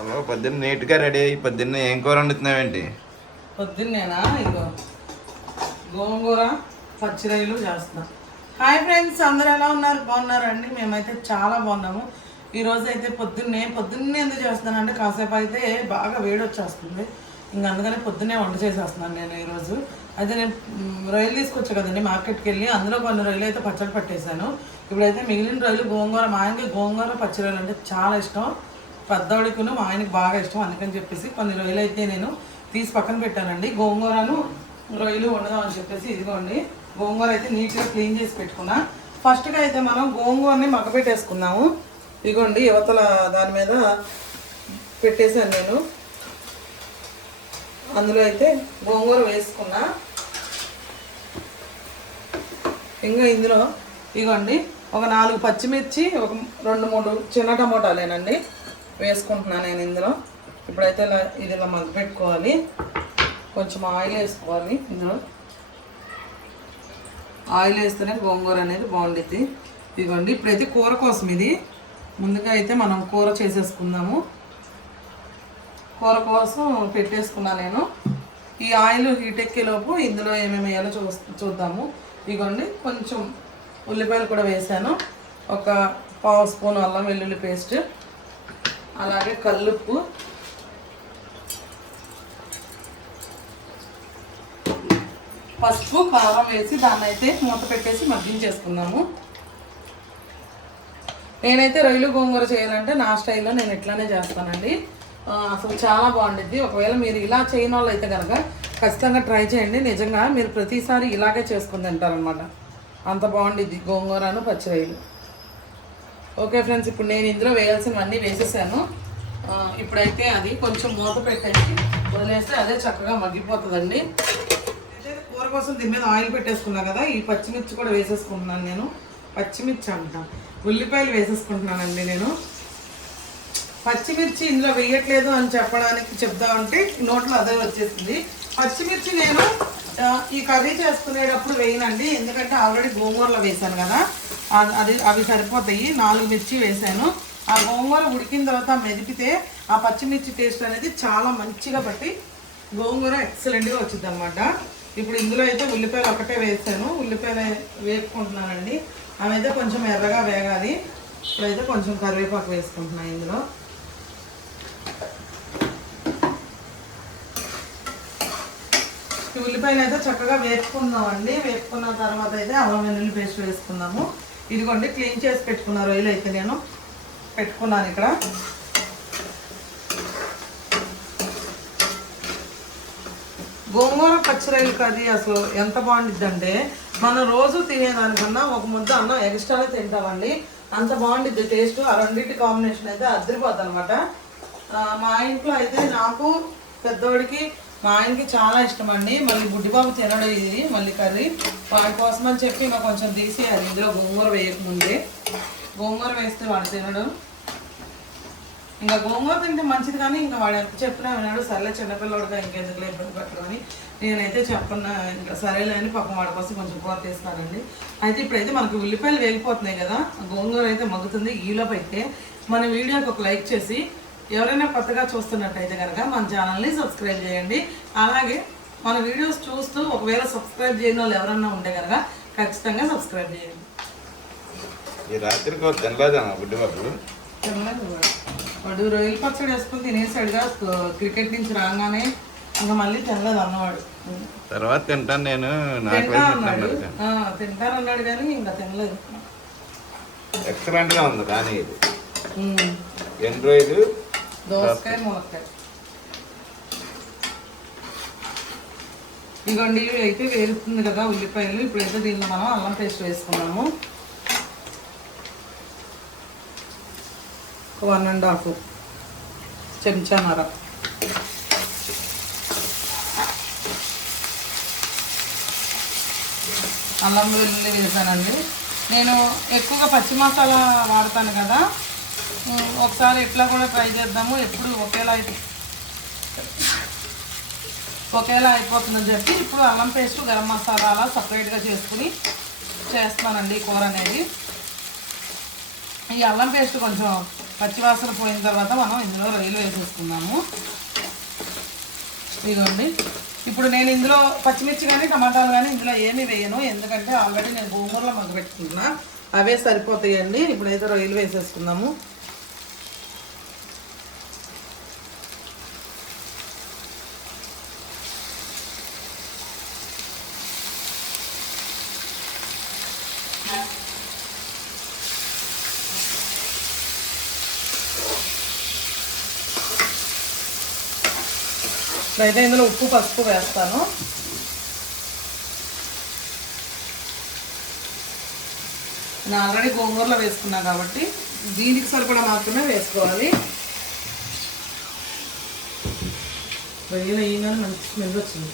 Hello పొద్దున్న నీట్గా ready అయ్యి పొద్దున్న ఏం కూర వండుతున్నావేంటి? పొద్దున్నేనా? ఇదిగో గోంగూర పచ్చిరయ్యలు చేస్తున్నా. హాయ్ ఫ్రెండ్స్ అందరు ఎలా ఉన్నారు? బాగున్నారండి? మేమైతే చాలా బాగున్నాము. ఈరోజు అయితే పొద్దున్నే పొద్దున్నే ఎందుకు చేస్తున్నానంటే కాసేపు అయితే బాగా వేడి వచ్చేస్తుంది. ఇంక అందుకని పొద్దున్నే వంట చేసేస్తున్నాను నేను ఈరోజు. అయితే నేను రొయ్యలు తీసుకొచ్చా కదండి మార్కెట్కి వెళ్ళి అందులో కొన్ని రొయ్యలు అయితే పచ్చడి పట్టేశాను. ఇప్పుడైతే మిగిలిన రొయ్యలు గోంగూర మా ఆయనకి గోంగూర పచ్చి రొయ్యలు అంటే చాలా ఇష్టం. పెద్దవాడికిను మా ఆయనకి బాగా ఇష్టం అందుకని చెప్పేసి కొన్ని రొయ్యలు అయితే నేను తీసి పక్కన పెట్టానండి. గోంగూరను రొయ్యలు వండుదాం అని చెప్పేసి ఇదిగోండి. గోంగూర అయితే నీట్గా క్లీన్ చేసి పెట్టుకున్నా. ఫస్ట్గా అయితే మనం గోంగూరని మగ్గపెట్టేసుకుందాము ఇదిగోండి యువతల దాని మీద పెట్టేశాను నేను. అందులో అయితే గోంగూర వేసుకున్నా. ఇంకా ఇందులో ఇగోండి ఒక నాలుగు పచ్చిమిర్చి ఒక రెండు మూడు చిన్న టమోటాలేనండి. వేసుకుంటున్నాను నేను ఇందులో. ఇప్పుడైతే ఇలా ఇది ఇలా మగ్గ పెట్టుకోవాలి. కొంచెం ఆయిల్ వేసుకోవాలి ఇందులో. ఆయిల్ వేస్తేనే గోంగూర అనేది బాగుండిద్ది. ఇదిగోండి ఇప్పుడైతే కూర కోసం ఇది. ముందుగా అయితే మనం కూర చేసేసుకుందాము. కూర కోసం పెట్టేసుకున్నా నేను. ఈ ఆయిల్ హీట్ ఎక్కేలోపు ఇందులో ఏమేమి వేయాలో చూ చూద్దాము. ఇదిగోండి కొంచెం ఉల్లిపాయలు కూడా వేసాను. ఒక పావు స్పూన్ అల్లం వెల్లుల్లి పేస్ట్. అలాగే కల్లుప్పు. పసుపు కారం వేసి దాన్ని అయితే మూత పెట్టేసి మగ్గించేసుకున్నాము. నేనైతే రొయ్యలు గోంగూర చేయాలంటే నా స్టైల్లో నేను ఇట్లానే చేస్తానండి. అసలు చాలా బాగుండిద్ది. ఒకవేళ మీరు ఇలా చేయని వాళ్ళు అయితే కనుక ఖచ్చితంగా ట్రై చేయండి. నిజంగా మీరు ప్రతిసారి ఇలాగే చేసుకుని తింటారనమాట అంత బాగుండిద్ది గోంగూరను పచ్చిరొయ్యలు. ఓకే ఫ్రెండ్స్ ఇప్పుడు నేను ఇందులో వేయాల్సినవన్నీ వేసేసాను. ఇప్పుడైతే అది కొంచెం మూత పెట్టేసి వదిలేస్తే అదే చక్కగా మగ్గిపోతుందండి. అయితే కూర కోసం దీని మీద ఆయిల్ పెట్టేసుకున్నా కదా ఈ పచ్చిమిర్చి కూడా వేసేసుకుంటున్నాను నేను. పచ్చిమిర్చి అంటాం. ఉల్లిపాయలు వేసేసుకుంటున్నానండి నేను. పచ్చిమిర్చి ఇందులో వేయట్లేదు అని చెప్పడానికి చెప్దామంటే నోట్లో అదే వచ్చేసింది. పచ్చిమిర్చి నేను ఈ కర్రీ చేసుకునేటప్పుడు వేయనండి. ఎందుకంటే ఆల్రెడీ గోంగూరలో వేసాను కదా. అది అవి సరిపోతాయి. నాలుగు మిర్చి వేసాను. ఆ గోంగూర ఉడికిన తర్వాత మెదిపితే ఆ పచ్చిమిర్చి టేస్ట్ అనేది చాలా మంచిగా పట్టి గోంగూర ఎక్సలెంట్గా వచ్చింది అనమాట ఇప్పుడు ఇందులో అయితే ఉల్లిపాయలు ఒకటే వేసాను. ఉల్లిపాయలు వేపుకుంటున్నానండి. అవి అయితే కొంచెం ఎర్రగా వేగాలి. ఇప్పుడైతే కొంచెం కరివేపాకు వేసుకుంటున్నాను ఇందులో. ఉల్లిపాయలు అయితే చక్కగా వేపుకుందామండి వేపుకున్న తర్వాత అయితే అల్లం వెల్లుల్లి పేస్ట్ వేసుకుందాము. ఇదిగోండి క్లీన్ చేసి పెట్టుకున్న రొయ్యలు అయితే నేను పెట్టుకున్నాను ఇక్కడ. గోంగూర పచ్చిరొయ్యలు కర్రీ అసలు ఎంత బాగుండిద్దంటే మనం రోజు తినేదానికన్నా ఒక ముద్ద అన్నం ఎక్స్ట్రానే తింటామండి. అంత బాగుండిద్ది టేస్ట్ ఆ రెండింటి కాంబినేషన్ అయితే అద్దరిపోద్ది అనమాట మా ఇంట్లో అయితే నాకు పెద్దోడికి మా ఆయనకి చాలా ఇష్టం అండి మళ్ళీ బుడ్డిబాబు తినడు ఇది మళ్ళీ కర్రీ. వాడి కోసం అని చెప్పి ఇంకా కొంచెం తీసేయాలి. ఇందులో గోంగూర వేయకముందే. గోంగూర వేస్తే వాడు తినడు. ఇంకా గోంగూర తింటే మంచిది కానీ ఇంకా వాడు ఎంత చెప్పినా విన్నాడు సరేలే చిన్నపిల్లడుగా ఇంకెందుకులే ఇబ్బంది పెట్టడం అని నేనైతే చెప్పన్నా ఇంకా సరేలే అని పాపం వాడి కోసం కొంచెం కూర తీస్తానండి. అయితే ఇప్పుడైతే మనకి ఉల్లిపాయలు వేగిపోతున్నాయి కదా. గోంగూర అయితే మగ్గుతుంది. ఈలోపు అయితే మన వీడియోకి ఒక లైక్ చేసి ఎవరైనా కొత్తగా చూస్తున్నట్టయితే కనుక మన ఛానల్ని సబ్స్క్రైబ్ చేయండి. అలాగే మన వీడియోస్ చూస్తూ ఒకవేళ సబ్స్క్రైబ్ చేయని వాళ్ళు ఎవరన్నా ఉంటే కనుక ఖచ్చితంగా సబ్స్క్రైబ్ చేయండి. ఈ రాత్రికి తినలేదు వాడు. రొయ్యల పచ్చడి వేసుకుని తినేసాడుగా క్రికెట్ నుంచి రాగానే ఇంకా మళ్ళీ తినలేదు అన్నవాడు. తర్వాత తింటాను నేను నాకు తింటా అన్నాడు. ఆ, తింటానన్నాడు కానీ ఇంకా తినలేదు. ఎక్సలెంట్గా ఉంది కానీ ఇది. ఎన్ని రోజులు దోసకాయ ములక్కాయ ఇదిగోండి ఇవి అయితే వేగుతుంది కదా ఉల్లిపాయలు. ఇప్పుడైతే దీనిలో మనం అల్లం పేస్ట్ వేసుకున్నాము. వన్ అండ్ హాఫ్ చెంచానర అల్లం వెల్లుల్లి వేసానండి. నేను ఎక్కువగా పచ్చి మసాలా వాడతాను కదా. ఒకసారి ఇట్లా కూడా ట్రై చేద్దాము. ఎప్పుడు ఒకేలా ఒకేలా అయిపోతుందని చెప్పి ఇప్పుడు అల్లం పేస్ట్ గరం మసాలా అలా సపరేట్గా చేసుకుని చేస్తున్నానండి కూర అనేది. ఈ అల్లం పేస్ట్ కొంచెం పచ్చివాసన పోయిన తర్వాత మనం ఇందులో రొయ్యలు వేసేసుకున్నాము ఇదిగోండి. ఇప్పుడు నేను ఇందులో పచ్చిమిర్చి కానీ టమాటాలు కానీ ఇందులో ఏమీ వేయను. ఎందుకంటే ఆల్రెడీ నేను గోంగూరలో మగ్గ పెట్టుకుంటున్నా అవే సరిపోతాయండి. ఇప్పుడైతే రొయ్యలు వేసేసుకుందాము. ఇప్పుడైతే ఇందులో ఉప్పు పసుపు వేస్తాను. నేను ఆల్రెడీ గోంగూరలో వేసుకున్నా కాబట్టి దీనికి సరిపడా మాత్రమే వేసుకోవాలి. రొయ్యలు వేయగానే మంచి స్మెల్ వచ్చింది.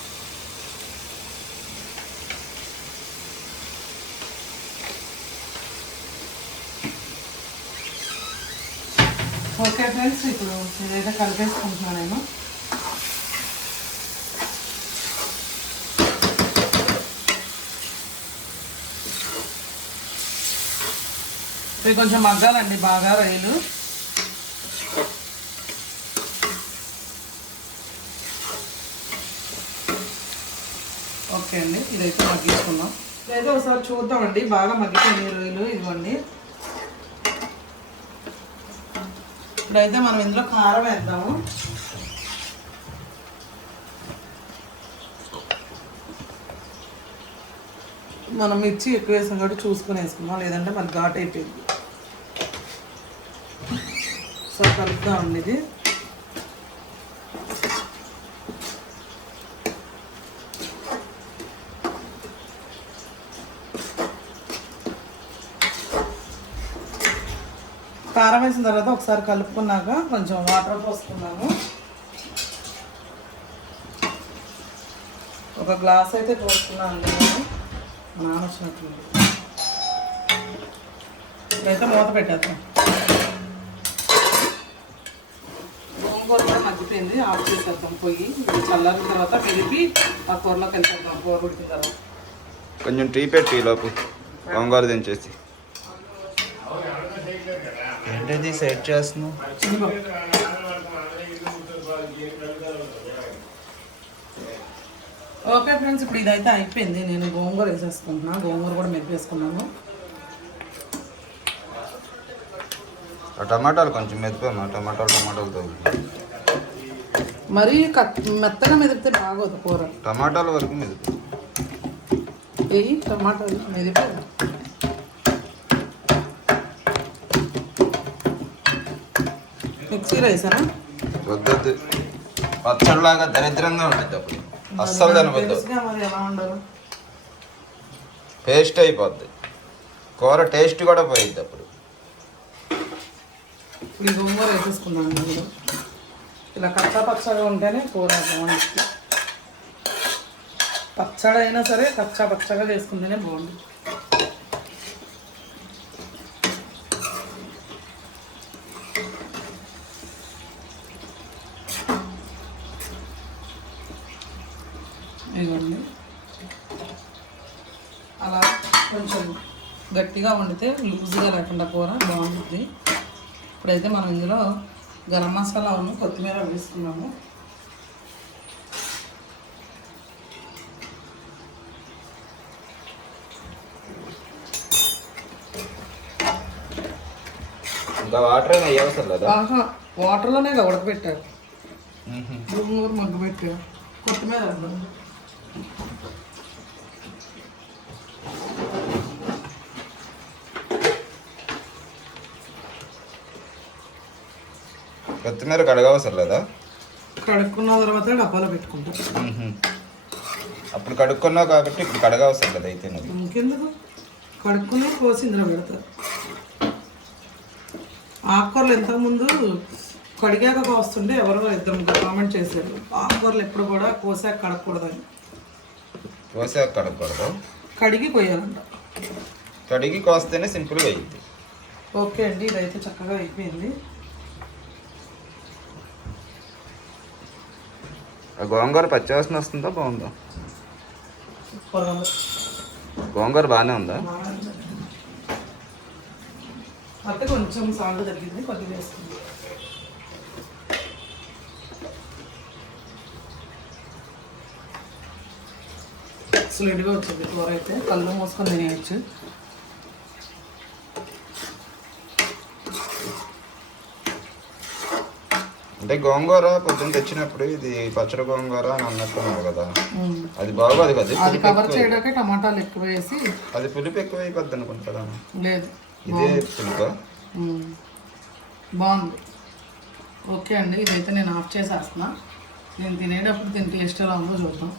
ఓకే ఫ్రెండ్స్ ఇప్పుడు ఇదైతే కలిపేసుకుంటున్నాను నేను. ఇవి కొంచెం మగ్గాలండి బాగా రొయ్యలు. ఓకే అండి ఇదైతే మగ్గించుకుందాం. ఇదైతే ఒకసారి చూద్దామండి బాగా మగ్గిపోయింది రొయ్యలు ఇదిగోండి. ఇప్పుడైతే మనం ఇందులో కారం వేద్దాము. మనం మిర్చి ఎక్కువ వేసాం కాబట్టి చూసుకొని వేసుకుందాం లేదంటే మనకి ఘాట్ అయిపోయింది. సో కలుపుదామండి ఇది కారం వేసిన తర్వాత ఒకసారి కలుపుకున్నాక కొంచెం వాటర్ పోసుకున్నాము. ఒక గ్లాస్ అయితే పోసుకున్నాను అండి నేను మూత పెట్టేద్దాం గోంగూర కూడా మగ్గిపోయింది ఆఫ్ చేసేద్దాం ఇది చల్లారిన తర్వాత పెరిగి ఆ కూరలోకి వెళ్ళిపోద్దాం కూర ఉడికిన తర్వాత కొంచెం టీ పెట్టి లోపు గోంగూర దించేసి. ఏంటిది సెట్ చేస్తున్నావు. ఓకే ఫ్రెండ్స్ ఇప్పుడు ఇదైతే అయిపోయింది. నేను గోంగూర వేసేసుకుంటున్నా. గోంగూర కూడా మెరిపేసుకున్నాను టమాటాలు కొంచెం మెదిపోయామా టమాటాలు టమాటాలతో మరీ మెత్తగా మెదిపితే బాగోదు కూర. టమాటాల వరకు మెదిపి. వేయి టమాటాలు మెదిపి మిక్సీ రైసనా? వద్దొద్దు. పచ్చడిలాగా దరిద్రంగా ఉంటుంది అప్పుడు. అస్సలు ఉండరు పేస్ట్ అయిపోద్ది. కూర టేస్ట్ కూడా పోయిద్ది అప్పుడు. గోంగూర వేసేసుకున్నాను నేను ఇలా కచ్చా పచ్చగా ఉంటేనే కూర బాగుంటుంది. పచ్చడి అయినా సరే కచ్చా పచ్చగా చేసుకుంటేనే బాగుంది ఇదిగోండి. అలా కొంచెం గట్టిగా వండితే లూజ్గా లేకుండా కూర బాగుంటుంది. ఇప్పుడైతే మనం ఇందులో గరం మసాలా ఉన్న కొత్తిమీర వేసుకున్నాము ఇంకా వాటర్ అయినా అవసరం లేదా? ఆహా వాటర్లోనే ఇలా ఉడకబెట్టారు. గోంగూర మగ్గ పెట్టారు. కొత్తిమీర కొత్తిమీర కడగవసరం లేదా? కడుక్కున్న తర్వాత డబ్బాలో పెట్టుకుంటాం. అప్పుడు కడుక్కున్నావు కాబట్టి ఇప్పుడు కడగవసరం లేదు అయితే నువ్వు? ఇంకెందుకు? కడుక్కుని కోసి ఇందులో పెడతారు ఆకుకూరలు ఇంతకుముందు కడిగాక కోస్తుంటే ఎవరో ఇద్దరు ముగ్గురు కామెంట్ చేశారు. ఆకుకూరలు ఎప్పుడు కూడా కోసాక కడగకూడదని. కోసాక కడగకూడదు? కడిగి కొయ్యాలంట. కడిగి కోస్తేనే సింపుల్గా అయ్యింది ఓకే అండి ఇదైతే చక్కగా అయిపోయింది. గోంగూర పచ్చివాసన వస్తుందా? బాగుందా? గోంగూర బాగానే ఉందా? అంటే కొంచెం సాల్ట్ తగ్గింది కొద్దిగా వేస్తుంది ఎక్సలెంట్గా వచ్చింది. కూర అయితే కళ్ళు మూసుకొని తినేయచ్చు. అంటే గోంగూర పొద్దున్న తెచ్చినప్పుడు ఇది పచ్చడి గోంగూర అని అన్నట్టున్నారు కదా. అది బాగోదు కదా అది పులుపు కవర్ ఎక్కువ- చేయడానికి టమాటాలు ఎక్కువ వేసి అది పులుపు ఎక్కువ అయిపోద్ది అనుకుంటా లేదు. ఇదే పులుపు. బాగుంది. ఓకే అండి ఇదైతే నేను ఆఫ్ చేసేస్తున్నా. నేను తినేటప్పుడు దీని టేస్ట్ ఎలా ఉందో చూద్దాం.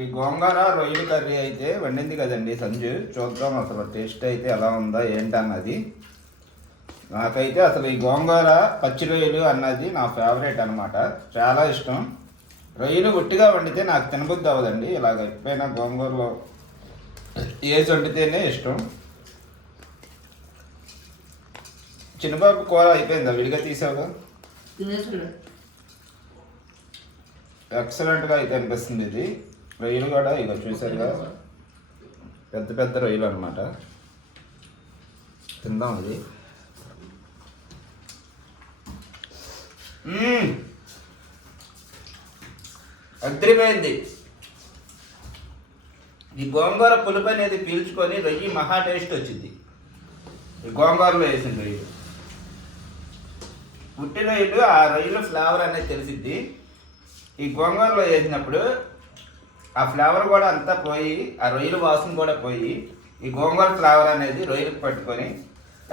ఈ గోంగూర రొయ్యల కర్రీ అయితే వండింది కదండి సంజు. చూద్దాం అసలు టేస్ట్ అయితే ఎలా ఉందా ఏంటన్నది. నాకైతే అసలు ఈ గోంగూర పచ్చి రొయ్యలు అన్నది నా ఫేవరెట్ అన్నమాట. చాలా ఇష్టం. రొయ్యలు ఉట్టిగా వండితే నాకు తినబుద్ధి అవ్వదండి. ఇలాగ ఎప్పుడైనా గోంగూరలో వేసి వండితేనే ఇష్టం. చిన్నబాబు కూర అయిపోయిందా? విడిగా తీసావుగా ఎక్సలెంట్గా అయితే అనిపిస్తుంది ఇది. రొయ్యలు కూడా ఇగో చూసారు కదా పెద్ద పెద్ద రొయ్యలు అనమాట తిందాం అది అద్రిపోయింది. ఈ గోంగూర పులుపు అనేది పీల్చుకొని రొయ్యి మహా టేస్ట్ వచ్చింది. ఈ గోంగూరలో వేసిన రొయ్యలు. పుట్టి రొయ్యలు ఆ రొయ్యల ఫ్లేవర్ అనేది తెలిసిద్ది. ఈ గోంగూరలో వేసినప్పుడు ఆ ఫ్లేవర్ కూడా అంతా పోయి ఆ రొయ్యల వాసన కూడా పోయి ఈ గోంగూర ఫ్లేవర్ అనేది రొయ్యలకు పట్టుకొని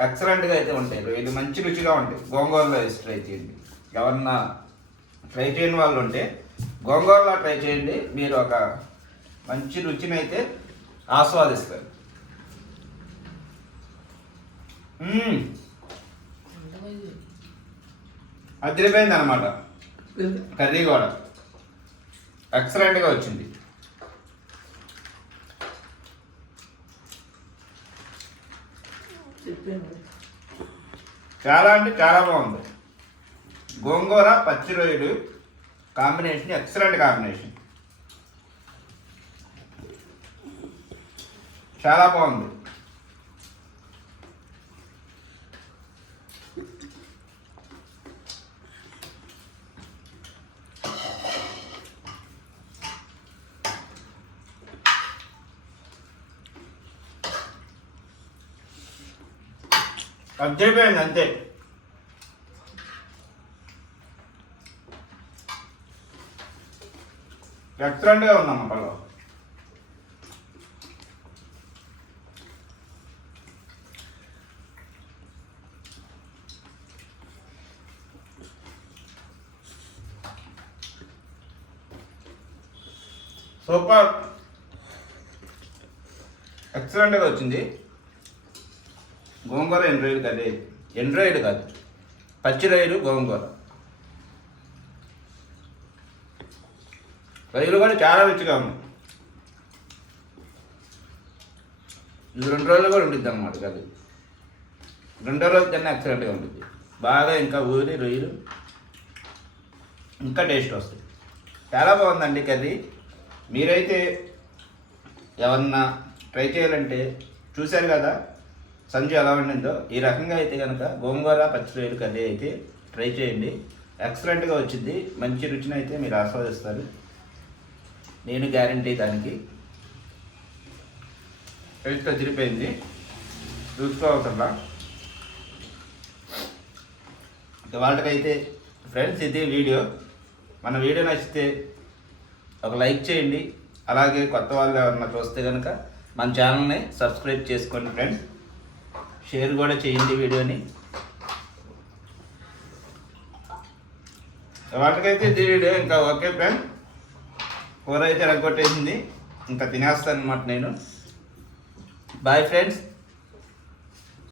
ఎక్సలెంట్గా అయితే ఉంటాయి. రొయ్యలు మంచి రుచిగా ఉంటాయి. గోంగూరలో వేసి ట్రై చేయండి. ఎవరన్నా ట్రై చేయని వాళ్ళు ఉంటే గోంగూరలో ట్రై చేయండి. మీరు ఒక మంచి రుచిని అయితే ఆస్వాదిస్తారు. అదిరిపోయింది అనమాట కర్రీ కూడా. ఎక్సలెంట్గా వచ్చింది. చాలా అంటే చాలా బాగుంది. గోంగూర పచ్చి రొయ్యలు కాంబినేషన్ ఎక్సలెంట్ కాంబినేషన్. చాలా బాగుంది. అద్దరిపోయింది అంతే. ఎక్సలెంట్గా ఉందమ్మ పళ్ళు సూపర్. ఎక్సలెంట్గా వచ్చింది. గోంగూర ఎండ్రాయిడ్ కదే ఎండ్రాయిడ్ కాదు. పచ్చి రొయ్యలు గోంగూర. రైలు కూడా చాలా రుచిగా ఉన్నాయి. ఇది రెండు రోజులు కూడా ఉంటుంది అన్నమాట కర్రీ. రెండో రోజు కన్నా ఎక్సలెంట్గా ఉంటుంది బాగా ఇంకా ఊరి రొయ్యలు ఇంకా టేస్ట్ వస్తుంది చాలా బాగుందండి కర్రీ. మీరైతే ఎవరన్నా ట్రై చేయాలంటే చూశారు కదా సంజు ఎలా ఉండిందో ఈ రకంగా అయితే కనుక గోంగూర పచ్చిరొయ్యలు కర్రీ అయితే ట్రై చేయండి. ఎక్సలెంట్గా వచ్చింది. మంచి రుచిని అయితే మీరు ఆస్వాదిస్తారు. నేను గ్యారంటీ దానికి. ఎయిట్ అదిరిపోయింది. చూసుకోవసరంలా ఇక వాళ్ళకైతే ఫ్రెండ్స్ ఇది వీడియో. మన వీడియో నచ్చితే ఒక లైక్ చేయండి. అలాగే కొత్త వాళ్ళు ఎవరన్నా చూస్తే కనుక మన ఛానల్ని సబ్స్క్రైబ్ చేసుకోండి ఫ్రెండ్స్ షేర్ కూడా చేయండి వీడియోని. వాటికైతే ఇది వీడియో ఇంకా ఓకే ఫ్రెండ్. కూర అయితే రగ్గొట్టేసింది. ఇంకా తినేస్తాను అనమాట నేను. Bye friends.